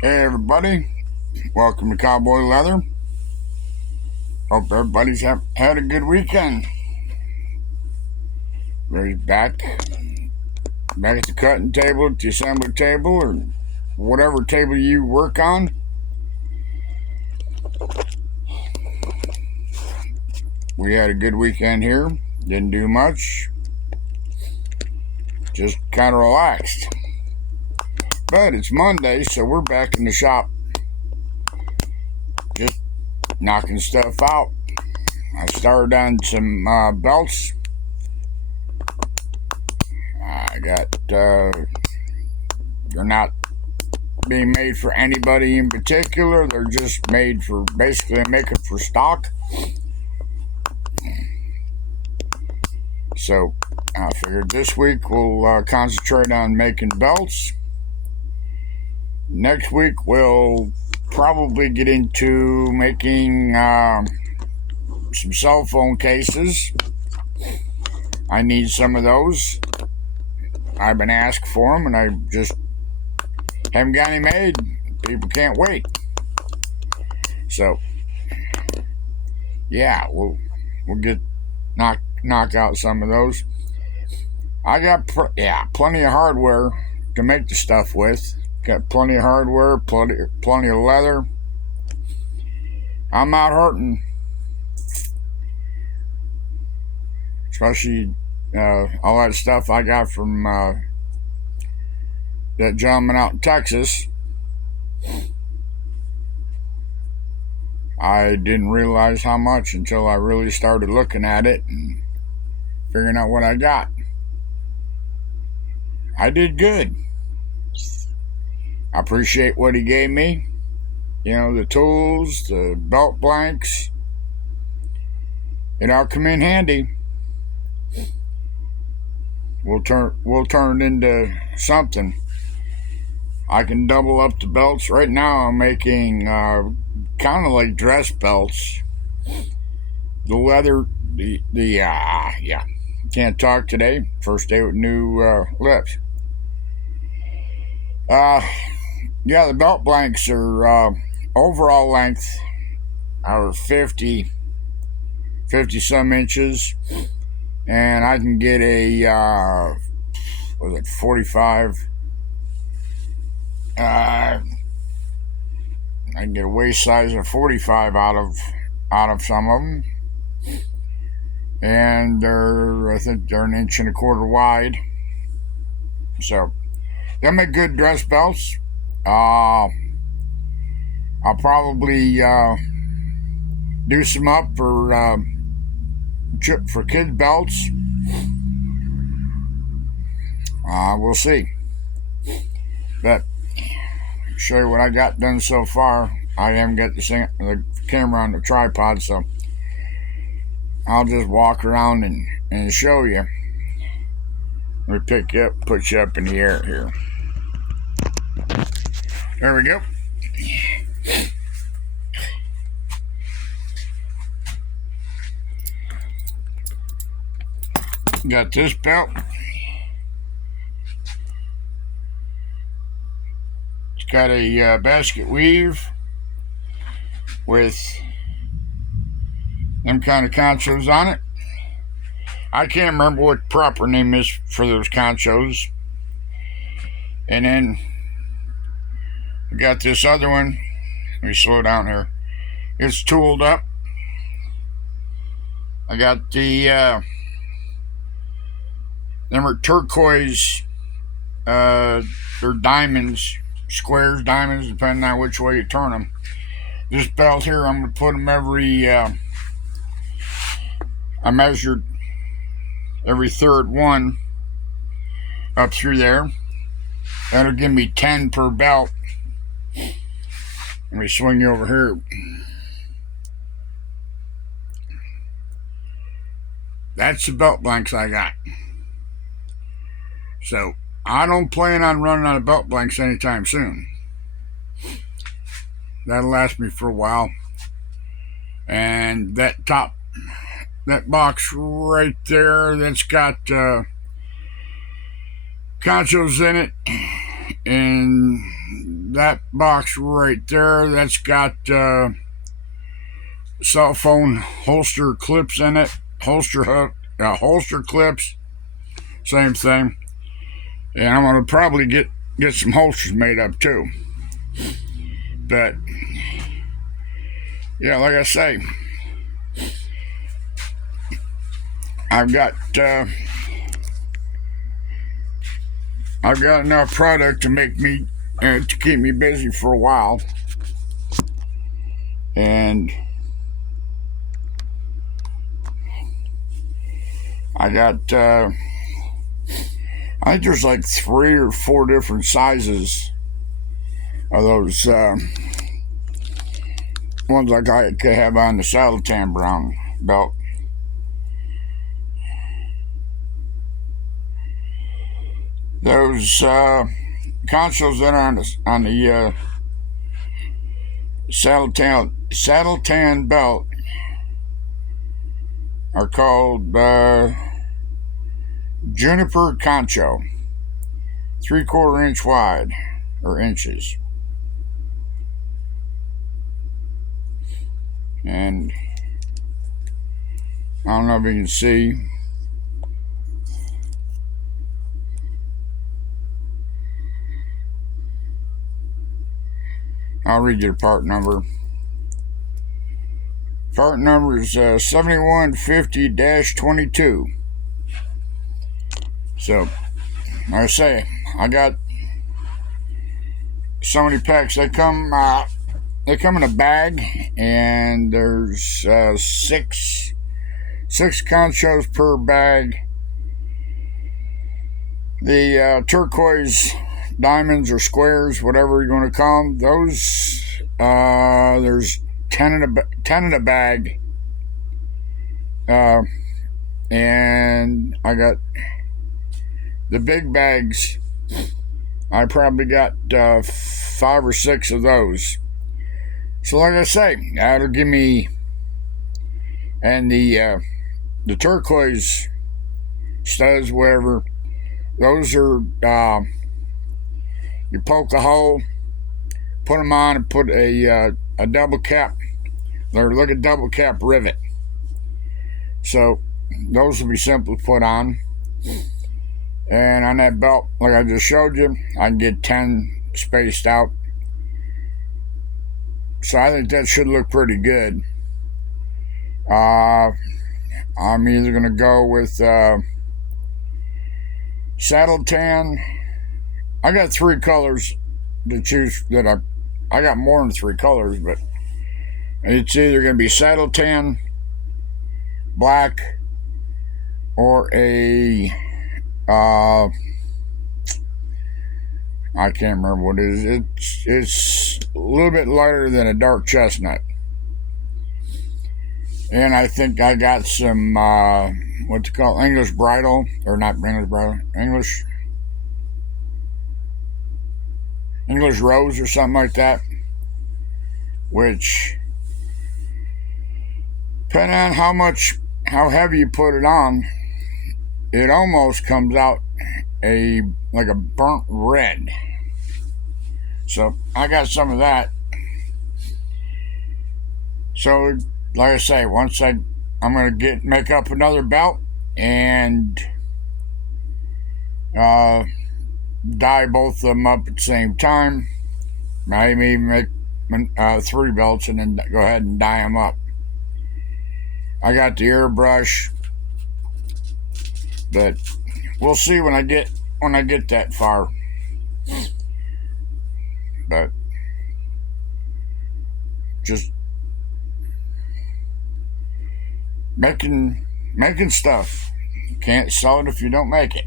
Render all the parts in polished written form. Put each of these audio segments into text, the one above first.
Hey everybody, welcome to Cowboy Leather. Hope everybody's had a good weekend. We're back at the cutting table, at the assembly table, or whatever table you work on. We had a good weekend here. Didn't do much, just kind of relaxed. But it's Monday, so we're back in the shop, just knocking stuff out. I started on some belts. I got they're not being made for anybody in particular. They're just made for basically making for stock. So I figured this week we'll concentrate on making belts. Next week we'll probably get into making some cell phone cases. I need some of those. I've been asked for them and I just haven't got any made. People can't wait. So yeah, we'll get knock out some of those. I got plenty of hardware to make the stuff with. Got plenty of hardware, plenty of leather. I'm not hurting, especially all that stuff I got from that gentleman out in Texas. I didn't realize how much until I really started looking at it and figuring out what I got. I did good. I appreciate what he gave me. You know, the tools, the belt blanks. It all come in handy. We'll turn it into something. I can double up the belts. Right now I'm making kind of like dress belts. The leather, can't talk today. First day with new lips. The belt blanks are overall length are 50 some inches, and I can get a 45. I can get a waist size of 45 out of some of them, and I think they're 1.25 inches wide. So they make good dress belts. I'll probably do some up for kid belts. We'll see. But show you what I got done so far. I haven't got the camera on the tripod, so I'll just walk around and show you. Let me put you up in the air here. There we go. Got this belt. It's got a basket weave with them kind of conchos on it. I can't remember what proper name is for those conchos. And then we got this other one. Let me slow down here. It's tooled up. I got the them are turquoise. They're diamonds, squares, diamonds, depending on which way you turn them. This belt here, I'm going to put them every. I measured every third one up through there. That'll give me 10 per belt. Let me swing you over here. That's the belt blanks I got. So I don't plan on running out of belt blanks anytime soon. That'll last me for a while. And that box right there, that's got conchos in it, and that box right there, that's got cell phone holster clips in it, holster hook, holster clips, same thing. And I'm gonna probably get some holsters made up too. But yeah, like I say, I've got enough product to make me to keep me busy for a while, and I got I think there's like 3 or 4 different sizes of those ones like I could have on the saddle tan brown belt. Those consoles that are on the saddle tan belt are called Juniper Concho, 3/4 inch wide, or inches. And I don't know if you can see. I'll read you the part number. Part number is 7150-22. So, like I say, I got so many packs. They come in a bag, and there's 6 conchos per bag. The turquoise diamonds or squares, whatever you want to call them, those there's 10 in a bag, and I got the big bags. I probably got 5 or 6 of those. So like I say, that'll give me, and the turquoise studs, whatever, those are you poke a hole, put them on, and put a double cap. They're like a double cap rivet. So those will be simple to put on. And on that belt, like I just showed you, I can get 10 spaced out. So I think that should look pretty good. I'm either going to go with saddle tan. I got 3 colors to choose. I got more than 3 colors, but it's either going to be saddle tan, black, or a I can't remember what it is. It's a little bit lighter than a dark chestnut. And I think I got some what you call English bridle, or not English bridle, English rose or something like that, which, depending on how heavy you put it on, it almost comes out like a burnt red. So I got some of that. So like I say, once I'm gonna make up another belt and dye both of them up at the same time. I may make 3 belts and then go ahead and dye them up. I got the airbrush, but we'll see when I get that far. But just making stuff. You can't sell it if you don't make it.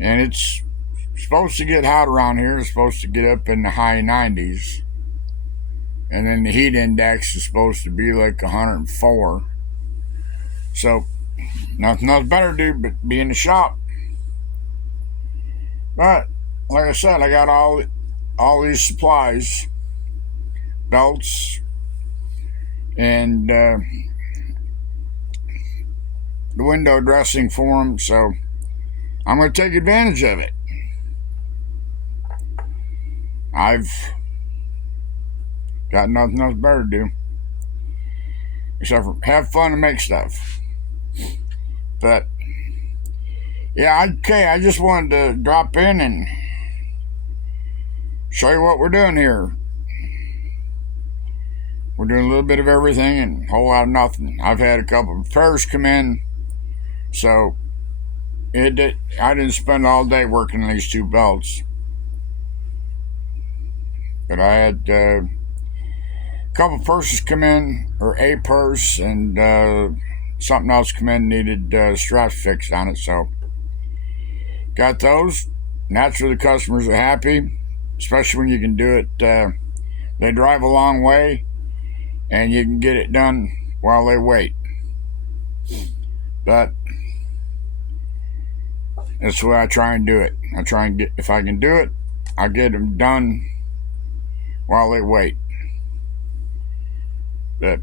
And it's supposed to get hot around here. It's supposed to get up in the high 90s. And then the heat index is supposed to be like 104. So nothing else better to do but be in the shop. But like I said, I got all these supplies, belts, and the window dressing for them. So I'm going to take advantage of it. I've got nothing else better to do except for have fun and make stuff. But yeah, okay, I just wanted to drop in and show you what we're doing here. We're doing a little bit of everything and a whole lot of nothing. I've had a couple of repairs come in, so I didn't spend all day working on these two belts. But I had a couple of purses come in, or a purse, and something else come in, needed straps fixed on it, so got those. Naturally, the customers are happy, especially when you can do it. They drive a long way, and you can get it done while they wait. But that's the way I try and do it. I try and if I can do it, I get them done while they wait. But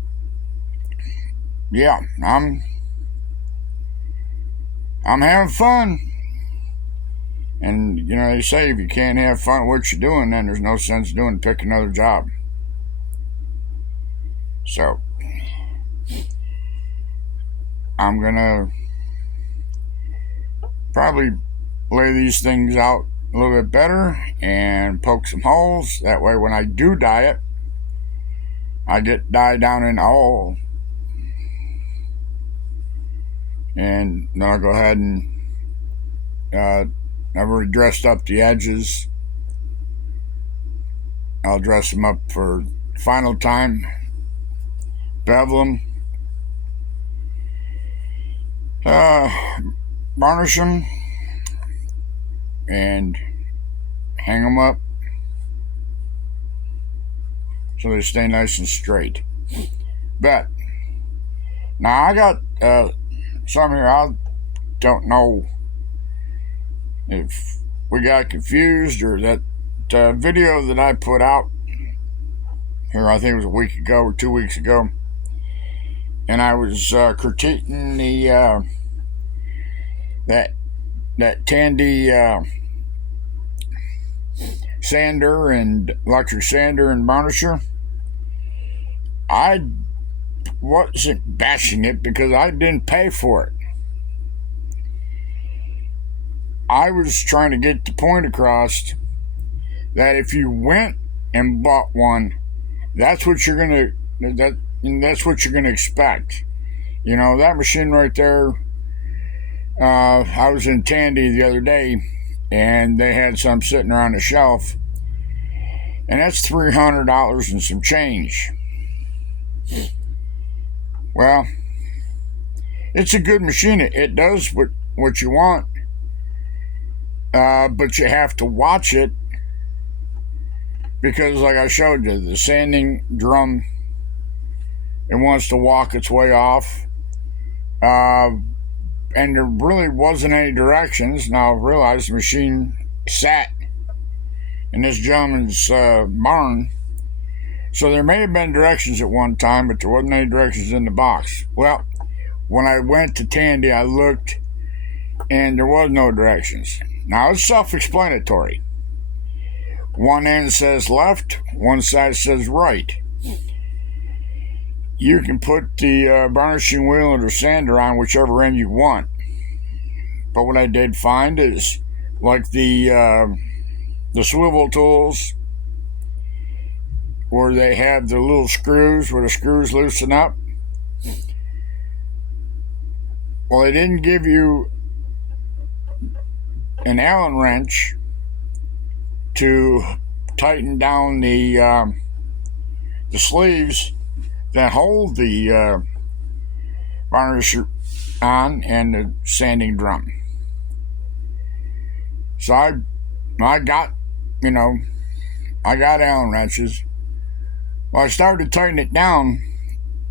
yeah, I'm having fun. And you know, they say if you can't have fun at what you're doing, then there's no sense doing it. Pick another job. So I'm gonna probably lay these things out a little bit better and poke some holes. That way when I do dye it, I get dye down in the hole. And then I'll go ahead and I've already dressed up the edges. I'll dress them up for final time, bevel them, varnish them, and hang them up so they stay nice and straight. But now I got some here. I don't know if we got confused or that video that I put out here, I think it was a week ago or 2 weeks ago, and I was critiquing the that Tandy sander and electric sander and varnisher. I wasn't bashing it because I didn't pay for it. I was trying to get the point across that if you went and bought one, that's what you're gonna expect. You know, that machine right there. I was in Tandy the other day, and they had some sitting around the shelf, and that's $300 and some change. Well, it's a good machine. It does what you want, but you have to watch it because, like I showed you, the sanding drum, it wants to walk its way off, and there really wasn't any directions. Now I realized the machine sat in this gentleman's barn, so there may have been directions at one time, but there wasn't any directions in the box. Well, when I went to Tandy, I looked, and there was no directions. Now it's self-explanatory. One end says left, one side says right. You can put the varnishing wheel or the sander on whichever end you want. But what I did find is, like the swivel tools, where they have the little screws, where the screws loosen up. Well, they didn't give you an Allen wrench to tighten down the sleeves that hold the varnisher on and the sanding drum. So I got, I got Allen wrenches. Well, I started to tighten it down,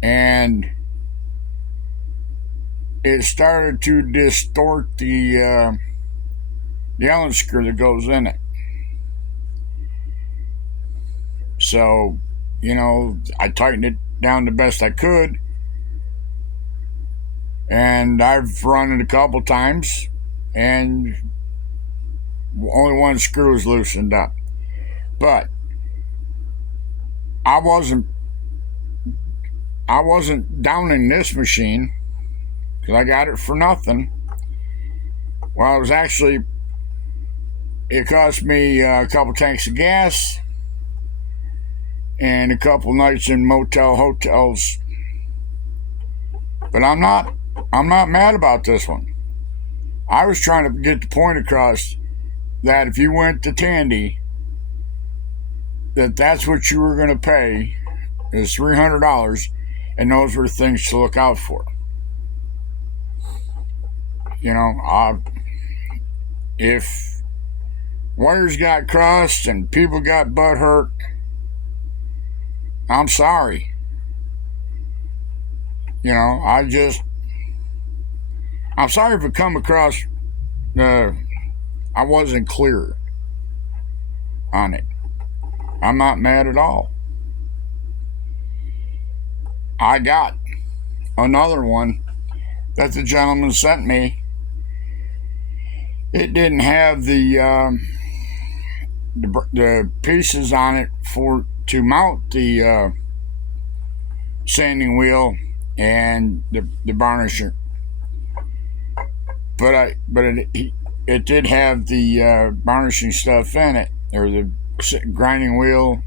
and it started to distort the Allen screw that goes in it. So, I tightened it down the best I could, and I've run it a couple times, and only one screw is loosened up. But I wasn't downing this machine because I got it for nothing. Well, it was actually, it cost me a couple tanks of gas and a couple nights in hotels. But I'm not mad about this one. I was trying to get the point across that if you went to Tandy, that's what you were going to pay is $300, and those were things to look out for. You know, if wires got crossed and people got butt hurt, I'm sorry. You know, I'm sorry if it come across I wasn't clear on it. I'm not mad at all. I got another one that the gentleman sent me. It didn't have the pieces on it to mount the sanding wheel and the varnisher, but it did have the varnishing stuff in it, or the grinding wheel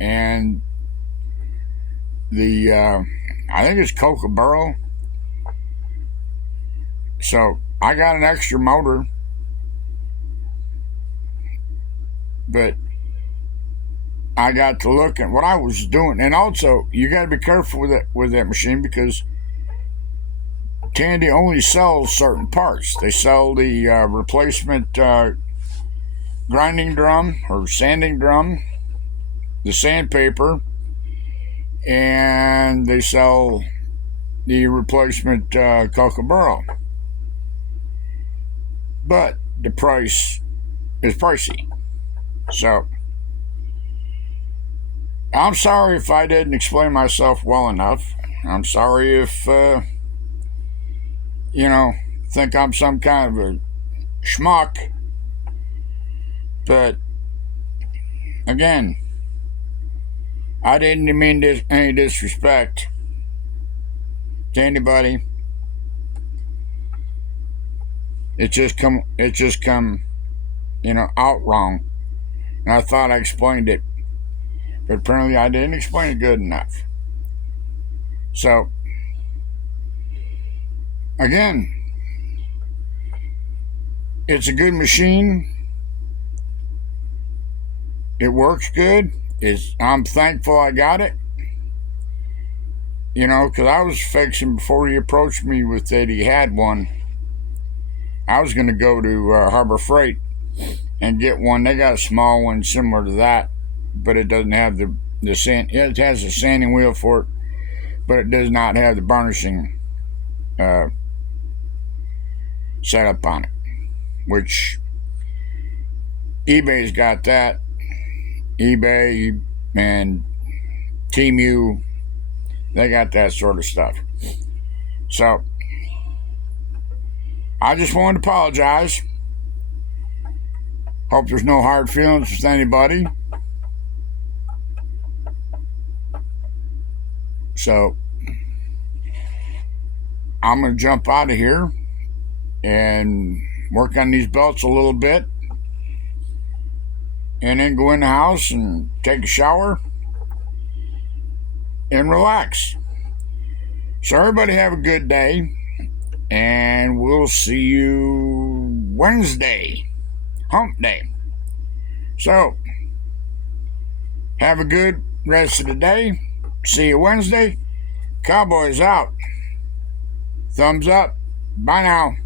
and the I think it's Kookaburra. So I got an extra motor, but I got to look at what I was doing. And also, you got to be careful with that machine, because Tandy only sells certain parts. They sell the replacement grinding drum or sanding drum, the sandpaper, and they sell the replacement Kookaburra. But the price is pricey. So I'm sorry if I didn't explain myself well enough. I'm sorry if think I'm some kind of a schmuck. But again, I didn't mean any disrespect to anybody. It just come out wrong. And I thought I explained it, but apparently I didn't explain it good enough. So again, it's a good machine. It works good. I'm thankful I got it. Because I was fixing, before he approached me with that he had one, I was going to go to Harbor Freight and get one. They got a small one similar to that, but it doesn't have the sand. It has a sanding wheel for it, but it does not have the varnishing setup on it, which eBay's got that. eBay and Temu, they got that sort of stuff. So I just wanted to apologize. Hope there's no hard feelings with anybody. So I'm going to jump out of here and work on these belts a little bit, and then go in the house and take a shower and relax. So everybody have a good day, and we'll see you Wednesday, hump day. So have a good rest of the day. See you Wednesday. Cowboys out. Thumbs up. Bye now.